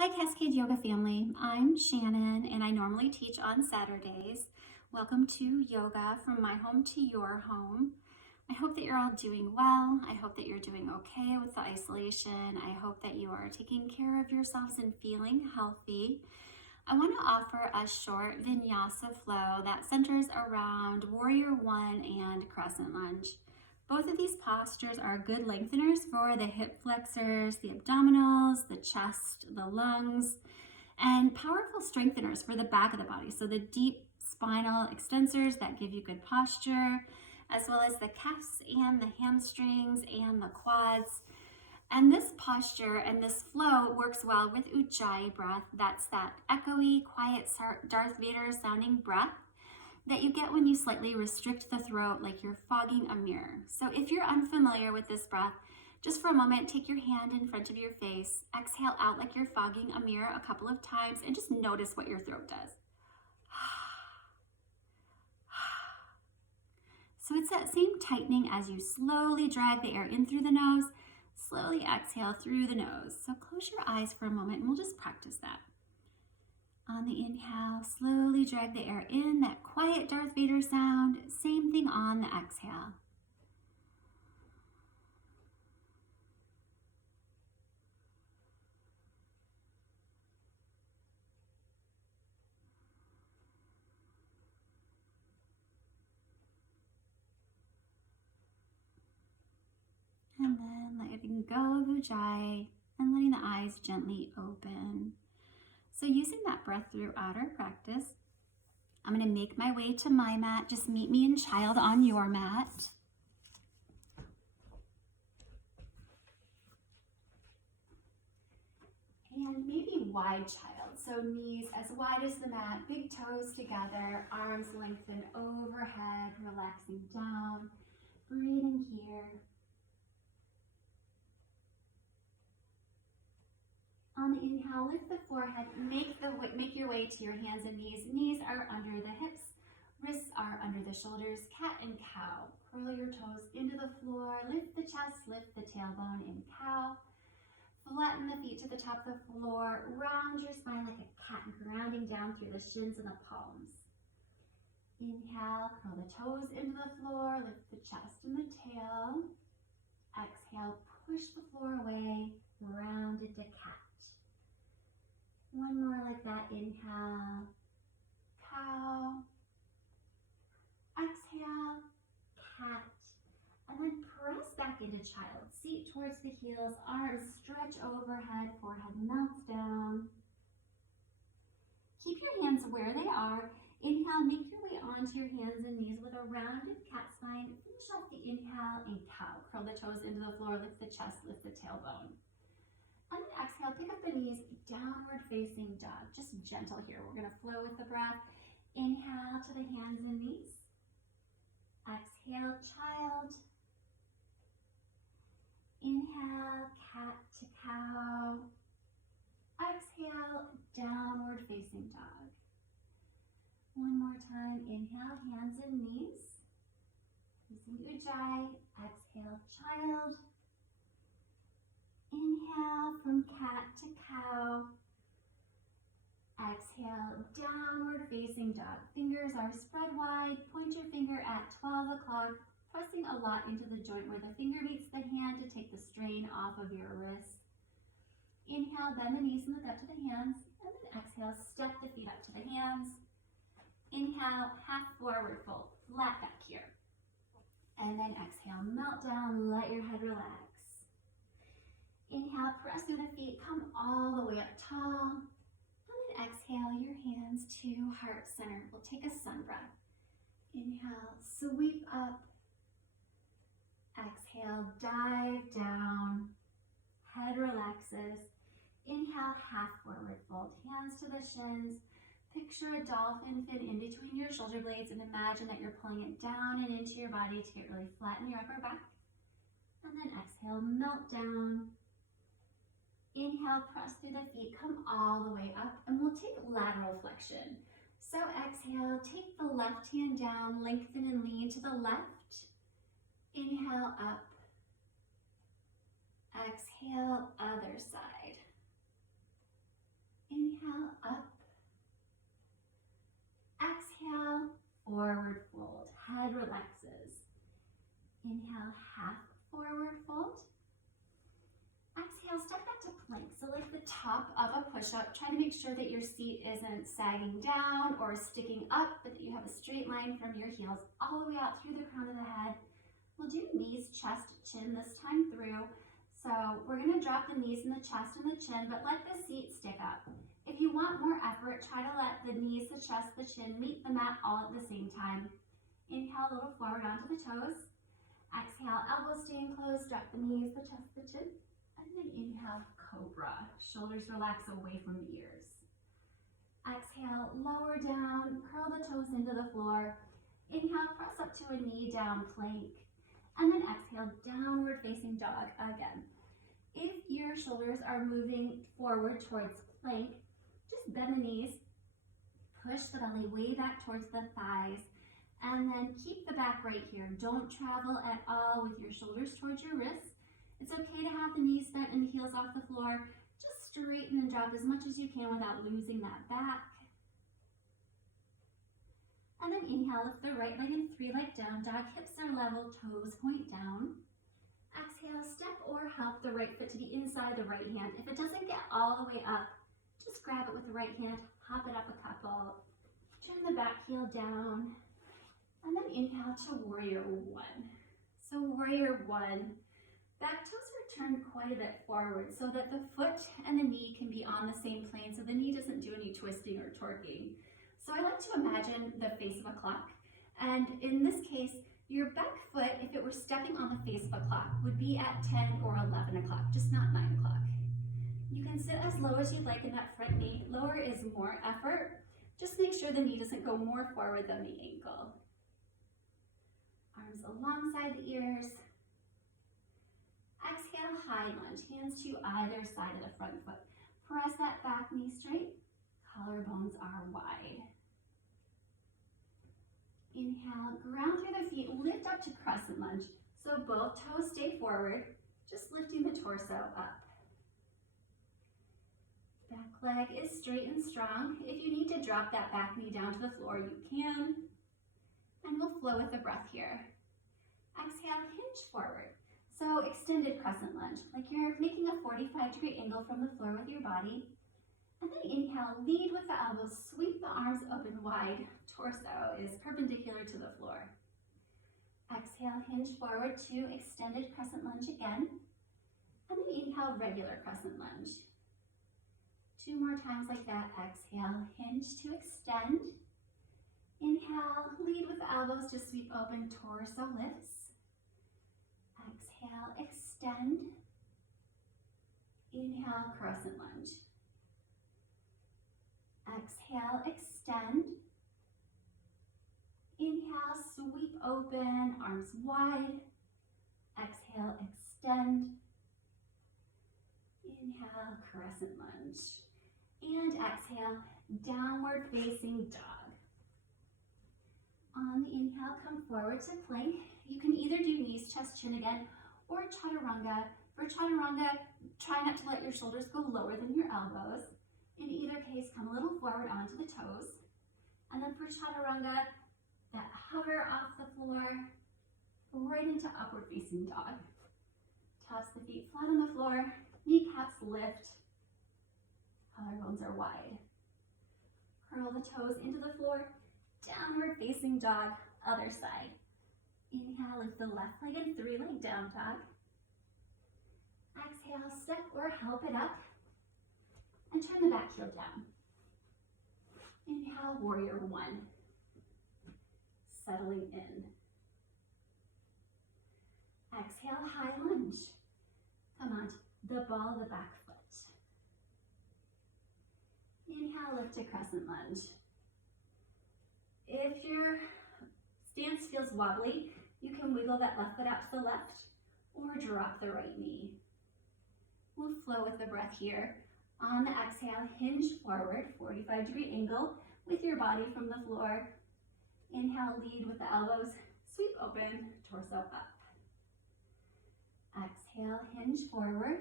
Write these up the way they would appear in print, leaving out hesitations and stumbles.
Hi Cascade Yoga family, I'm Shannon and I normally teach on Saturdays. Welcome to yoga from my home to your home. I hope that you're all doing well. I hope that you're doing okay with the isolation. I hope that you are taking care of yourselves and feeling healthy. I want to offer a short vinyasa flow that centers around Warrior One and Crescent Lunge. Both of these postures are good lengtheners for the hip flexors, the abdominals, the chest, the lungs, and powerful strengtheners for the back of the body. So the deep spinal extensors that give you good posture, as well as the calves and the hamstrings and the quads. And this posture and this flow works well with Ujjayi breath. That's that echoey, quiet Darth Vader sounding breath that you get when you slightly restrict the throat like you're fogging a mirror. So if you're unfamiliar with this breath, just for a moment, take your hand in front of your face, exhale out like you're fogging a mirror a couple of times, and just notice what your throat does. So it's that same tightening as you slowly drag the air in through the nose, slowly exhale through the nose. So close your eyes for a moment and we'll just practice that. On the inhale, slowly drag the air in, that quiet Darth Vader sound. Same thing on the exhale. And then letting go of Ujjayi and letting the eyes gently open. So using that breath throughout our practice, I'm going to make my way to my mat. Just meet me in child on your mat. And maybe wide child. So knees as wide as the mat, big toes together, arms lengthen overhead, relaxing down, breathing here. On the inhale, lift the forehead, make your way to your hands and knees. Knees are under the hips, wrists are under the shoulders, cat and cow. Curl your toes into the floor, lift the chest, lift the tailbone in cow. Flatten the feet to the top of the floor, round your spine like a cat, grounding down through the shins and the palms. Inhale, curl the toes into the floor, lift the chest and the tail. Exhale, push the floor away, round into cat. One more like that. Inhale, cow. Exhale, cat. And then press back into child. Seat towards the heels, arms stretch overhead, forehead melts down. Keep your hands where they are. Inhale, make your way onto your hands and knees with a rounded cat spine. Finish off the inhale and cow. Curl the toes into the floor, lift the chest, lift the tailbone. And then exhale, pick up the knees, downward facing dog. Just gentle here. We're going to flow with the breath. Inhale to the hands and knees. Exhale, child. Inhale, cat to cow. Exhale, downward facing dog. One more time. Inhale, hands and knees. Facing Ujjayi. Exhale, child. Inhale from cat to cow. Exhale, downward facing dog. Fingers are spread wide. Point your finger at 12 o'clock, pressing a lot into the joint where the finger meets the hand to take the strain off of your wrist. Inhale, bend the knees and look up to the hands. And then exhale, step the feet up to the hands. Inhale, half forward fold, flat back here. And then exhale, melt down, let your head relax. Inhale, press through the feet, come all the way up tall. And then exhale, your hands to heart center. We'll take a sun breath. Inhale, sweep up. Exhale, dive down. Head relaxes. Inhale, half forward fold, hands to the shins. Picture a dolphin fin in between your shoulder blades and imagine that you're pulling it down and into your body to get really flat in your upper back. And then exhale, melt down. Inhale, press through the feet, come all the way up, and we'll take lateral flexion. So exhale, take the left hand down, lengthen and lean to the left. Inhale, up. Exhale, other side. Inhale, half forward fold. Exhale, step back to plank. So like the top of a push-up, try to make sure that your seat isn't sagging down or sticking up, but that you have a straight line from your heels all the way out through the crown of the head. We'll do knees, chest, chin this time through. So we're gonna drop the knees and the chest and the chin, but let the seat stick up. If you want more effort, try to let the knees, the chest, the chin meet the mat all at the same time. Inhale a little forward onto the toes. Exhale, elbows staying closed, drop the knees, the chest, the chin. And then inhale, cobra. Shoulders relax away from the ears. Exhale, lower down, curl the toes into the floor. Inhale, press up to a knee down plank. And then exhale, downward facing dog again. If your shoulders are moving forward towards plank, just bend the knees, push the belly way back towards the thighs, and then keep the back right here. Don't travel at all with your shoulders towards your wrists. It's okay to have the knees bent and the heels off the floor. Just straighten and drop as much as you can without losing that back. And then inhale, lift the right leg in three-leg down dog. Hips are level, toes point down. Exhale, step or help the right foot to the inside of the right hand. If it doesn't get all the way up, just grab it with the right hand, hop it up a couple. Turn the back heel down. And then inhale to warrior one. So warrior one, back toes are turned quite a bit forward so that the foot and the knee can be on the same plane so the knee doesn't do any twisting or torquing. So I like to imagine the face of a clock. And in this case, your back foot, if it were stepping on the face of a clock, would be at 10 or 11 o'clock, just not 9 o'clock. You can sit as low as you'd like in that front knee. Lower is more effort. Just make sure the knee doesn't go more forward than the ankle. Arms alongside the ears. Exhale, high lunge, hands to either side of the front foot. Press that back knee straight. Collarbones are wide. Inhale, ground through the feet, lift up to crescent lunge. So both toes stay forward, just lifting the torso up. Back leg is straight and strong. If you need to drop that back knee down to the floor, you can. And we'll flow with the breath here. Exhale, hinge forward. So extended crescent lunge, like you're making a 45-degree angle from the floor with your body. And then inhale, lead with the elbows, sweep the arms open wide. Torso is perpendicular to the floor. Exhale, hinge forward to extended crescent lunge again. And then inhale, regular crescent lunge. 2 more times like that. Exhale, hinge to extend. Inhale, lead with the elbows to sweep open, torso lifts. Exhale, extend. Inhale, crescent lunge. Exhale, extend. Inhale, sweep open, arms wide. Exhale, extend. Inhale, crescent lunge. And exhale, downward facing dog. On the inhale, come forward to plank. You can either do knees, chest, chin again, or chaturanga. For chaturanga, try not to let your shoulders go lower than your elbows. In either case, come a little forward onto the toes. And then for chaturanga, that hover off the floor, right into upward facing dog. Toss the feet flat on the floor, kneecaps lift, collarbones are wide. Curl the toes into the floor, downward facing dog, other side. Inhale, lift the left leg in 3-leg down dog. Exhale, step or help it up. And turn the back heel down. Inhale, warrior one. Settling in. Exhale, high lunge. Come on, the ball of the back foot. Inhale, lift to crescent lunge. If your stance feels wobbly, you can wiggle that left foot out to the left or drop the right knee. We'll flow with the breath here. On the exhale, hinge forward, 45-degree angle with your body from the floor. Inhale, lead with the elbows, sweep open, torso up. Exhale, hinge forward.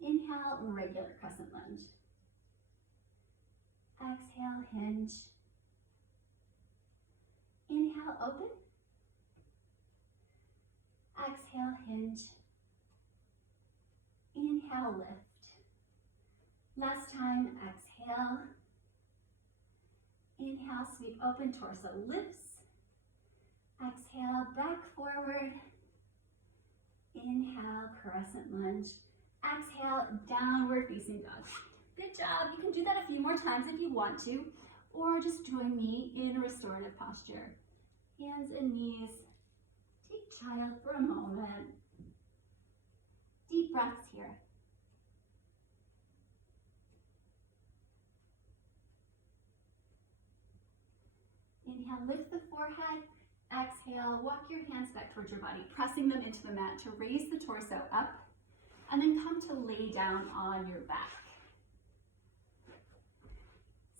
Inhale, regular crescent lunge. Exhale, hinge. Inhale, open. Exhale, hinge. Inhale, lift. Last time, exhale. Inhale, sweep open, torso lifts. Exhale, back forward. Inhale, crescent lunge. Exhale, downward facing dog. Good job. You can do that a few more times if you want to, or just join me in restorative posture. Hands and knees. Take child for a moment. Deep breaths here. Inhale, lift the forehead. Exhale, walk your hands back towards your body, pressing them into the mat to raise the torso up, and then come to lay down on your back.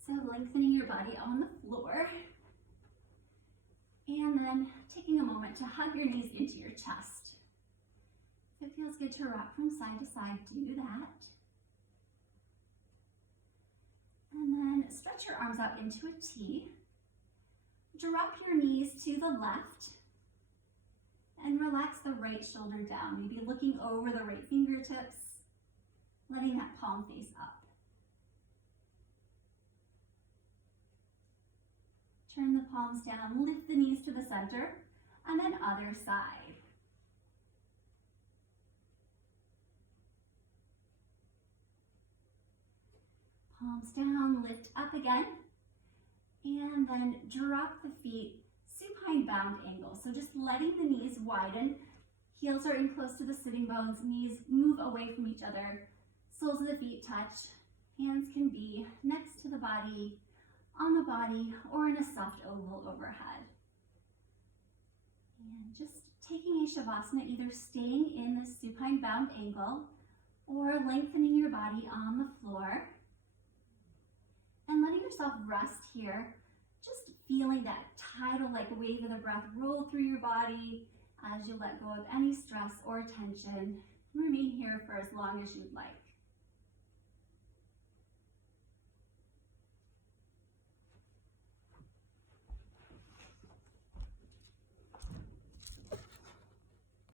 So lengthening your body on the floor, and then taking a moment to hug your knees into your chest. If it feels good to rock from side to side, do that. And then stretch your arms out into a T. Drop your knees to the left and relax the right shoulder down, maybe looking over the right fingertips, letting that palm face up. Turn the palms down, lift the knees to the center, and then other side. Palms down, lift up again. And then drop the feet, supine bound angle. So just letting the knees widen. Heels are in close to the sitting bones. Knees move away from each other. Soles of the feet touch. Hands can be next to the body, on the body, or in a soft oval overhead. And just taking a shavasana, either staying in the supine bound angle or lengthening your body on the floor. And letting yourself rest here, just feeling that tidal-like wave of the breath roll through your body as you let go of any stress or tension. Remain here for as long as you'd like.